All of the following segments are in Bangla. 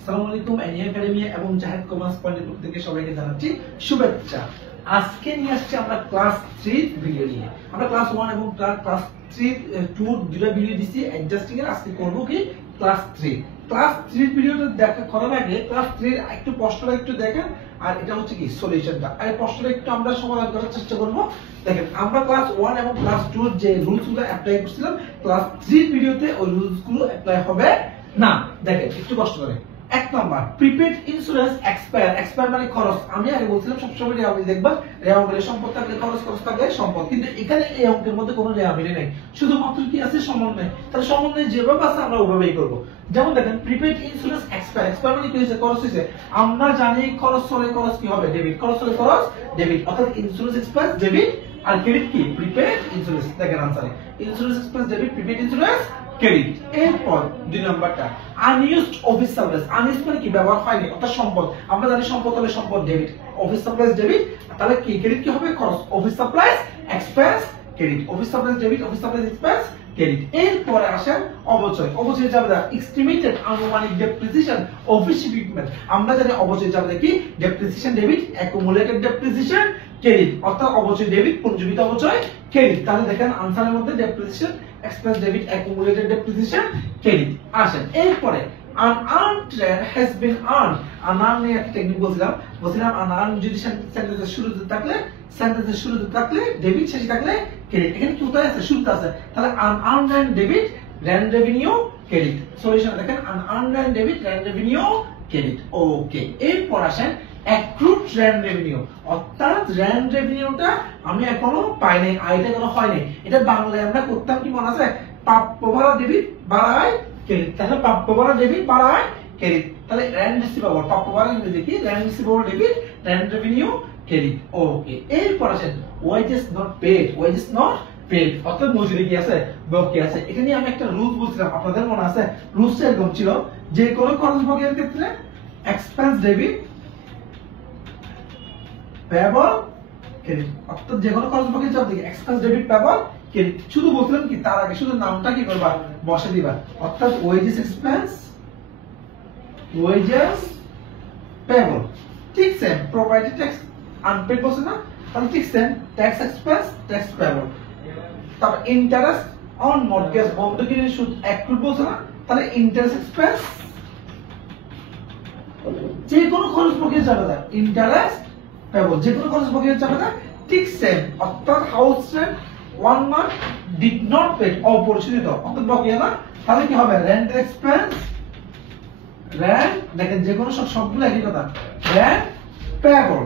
আসসালামু আলাইকুম এনিয়া একাডেমি এবং জাহেদ কমার্স পয়েন্টের পক্ষ থেকে সবাইকে জানাচ্ছি শুভেচ্ছা। আজকে নিয়ে আসছি আমরা ক্লাস 3 ভিডিও নিয়ে। আমরা ক্লাস 1 এবং ক্লাস 3 2 দুটো ভিডিও দিছি অ্যাডজাস্টিং এর। আজকে করব কি ক্লাস 3। ক্লাস 3 ভিডিওটা দেখা করার আগে ক্লাস 3 একটু প্রশ্নটা একটু দেখেন, আর এটা হচ্ছে কি সলিউশনটা। আর এই প্রশ্নটা একটু আমরা সমাধান করার চেষ্টা করব। দেখেন আমরা ক্লাস 1 এবং ক্লাস 2 এর যে রুলসগুলো অ্যাপ্লাই করছিলাম, ক্লাস 3 ভিডিওতে ওই রুলসগুলো অ্যাপ্লাই হবে না। দেখেন একটু কষ্ট করে। এক নাম্বার, প্রিপেড ইন্স্যুরেন্স এক্সপায়ার মানে খরচ। আমি আগে বলছিলাম সবসময় রেওয়ামিল দেখবা, রেওয়ামিলে সম্পদ থাকলে খরচ, খরচ থাকলে সম্পদ। কিন্তু এখানে এই অঙ্কের মধ্যে কোনো রেওয়ামিলে নেই, শুধুমাত্র কি আছে সমন্বয়। তাহলে সমন্বয় যেভাবে আছে আমরা ওভাবেই করব। যেমন দেখেন প্রিপেড ইন্স্যুরেন্স এক্সপায়ার মানে কি হয়েছে? খরচ হয়েছে। আমরা জানি খরচ হলে খরচ কি হবে? ডেবিট। খরচ হলে খরচ ডেবিট, অর্থাৎ ইন্স্যুরেন্স এক্সপেন্স ডেবিট আর ক্রেডিট কি? Prepaid insurance. দেখেন আনসারে insurance expense debit, prepaid insurance credit. এরপর দুই নাম্বারটা আনইউজড অফিস সাপ্লাইজ। আনইউজড মানে কি? ব্যবহার হয়নি, অর্থাৎ সম্পদ। আমরা জানি সম্পদ হলে সম্পদ ডেবিট, অফিস সাপ্লাইজ ডেবিট। তাহলে কি ক্রেডিট কি হবে? খরচ। Office supplies expense credit, office supplies debit, office supplies expense credit. এরপরে আসেন অবচয়। অবচয় যাবে এস্টিমেটেড আনুমানিক ডেপ্রিসিয়েশন অফিস ইকুইপমেন্ট। আমরা জানি অবচয় যাবে কি? Depreciation debit, accumulated depreciation credit, অর্থাৎ অবচয় ডেবিট, পুঞ্জীবিত অবচয় ক্রেডিট। তাহলে দেখেন আনসারের মধ্যে depreciation expense debit, accumulated depreciation credit আসেন। এরপরে unearned rent has been earned। unearned এর একটা টেকনিক বলছিলাম unearned যদি সেন্টেন্সের শুরুতে থাকলে ডেবিট, শেষে থাকলে ক্রেডিট। এখানে কি কোথায় আছে? শুরুতে আছে। তাহলে unearned rent debit, rent revenue credit. Solution দেখেন unearned rent debit, rent revenue credit. Okay, এরপর আসেন accrued rent revenue, অর্থাৎ rent revenueটা আমি এখনো পাই নাই, আয়টা এখনো হয় নাই। এটা বাংলায় আমরা করতাম কি মনে আছে? প্রাপ্য ভাড়া ডেবিট বাড়ায় ক্রেডিট। তাহলে প্রাপ্য ভাড়া ডেবিট বাড়ায় ক্রেডিট। তাহলে rent receivable, প্রাপ্য ভাড়া ইংরেজি কি? rent receivable debit, rent revenue credit. Okay, এরপর আসেন wages not paid, wages not paid, অর্থাৎ মজুরি কি আছে? বকেয়া কি আছে? এটা নিয়ে আমি একটা রুলস বলছিলাম, আপনাদের মনে আছে? রুলস এরকম ছিল যে কোনো খরচ বকেয়ার ক্ষেত্রে এক্সপেন্স ডেবিট, পেয়েবল ক্রেডিট, অর্থাৎ যে কোনো খরচ বকেয়া যাবে দেখি এক্সপেন্স ডেবিট, পেয়েবল ক্রেডিট। শুধু বলছিলাম কি তার আগে শুধু নামটা কি করবা? বসে দিবা, অর্থাৎ ওয়েজেস এক্সপেন্স, ওয়েজেস পেয়েবল। ঠিক সেম প্রপার্টি ট্যাক্স আনপেড বলছে না? তাহলে ঠিক same tax expense, tax payable. তারপর ইন্টারেস্ট অন মর্টগেজ, বন্ধকির সুদ অ্যাক্রুড বলছে না? তাহলে ইন্টারেস্ট এক্সপেন্স, যে কোনো খরচ বকেয়া যাবে না ইন্টারেস্ট পেয়েবল, যে কোনো খরচ বকেয়া যাবে না। ঠিক সেম, অর্থাৎ house rent 1 month did not paid, অপরিশোধিত, অর্থাৎ বকেয়া না। তাহলে কি হবে? রেন্ট এক্সপেন্স, রেন্ট দেখেন যে কোনো সবগুলো একই কথা, রেন্ট পেয়েবল।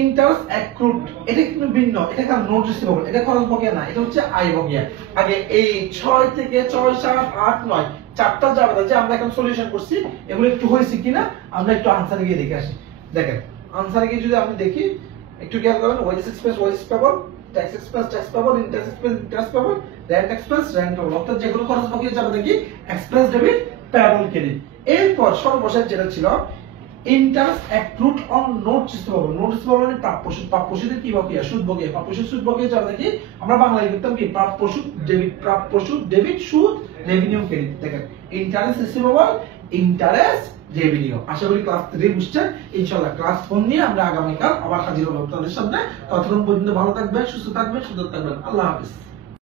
ইন্টারেস্ট অ্যাক্রুড এটা কিন্তু ভিন্ন, এটা কার নোট রিসিভেবল, এটা খরচ বকেয়া না, এটা হচ্ছে আয় বকেয়া। আগে এই 6 থেকে 6 7 8 9 চারটা যাবে যে আমরা এখন সলিউশন করছি, এগুলো একটু হয়েছে কিনা আমরা একটু আনসারে গিয়ে দেখে আসি। দেখেন আনসারে গিয়ে যদি আমি দেখি একটু খেয়াল করবেন, wages expense, wages payable, tax expense, tax payable, interest expense, interest payable, rent expense, rent payable, অর্থাৎ যে কোনো খরচ বকেয়া যাবে নাকি এক্সপেন্স ডেবিট, পেয়েবল ক্রেডিট। এরপর সর্বশেষ যেটা ছিল interest accrued on note receivable. Note receivable মানে প্রাপ্য সুদ, প্রাপ্য সুদের কি বকেয়া? সুদ বকেয়া। প্রাপ্য সুদ বকেয়া যাবে নাকি আমরা বাংলায় লিখতাম কি? প্রাপ্য সুদ ডেবিট, প্রাপ্য সুদ ডেবিট, সুদ রেভিনিউ ক্রেডিট। দেখেন ইন্টারেস্ট রিসিভেবল, ইন্টারেস্ট রেভিনিউ। আশা করি ক্লাস 3 বুঝছেন। ইনশাআল্লাহ ক্লাস 4 নিয়ে আমরা আগামীকাল আবার হাজির হব আপনাদের সামনে। ততক্ষণ পর্যন্ত ভালো থাকবেন, সুস্থ থাকবেন, সুন্দর থাকবেন। আল্লাহ হাফেজ।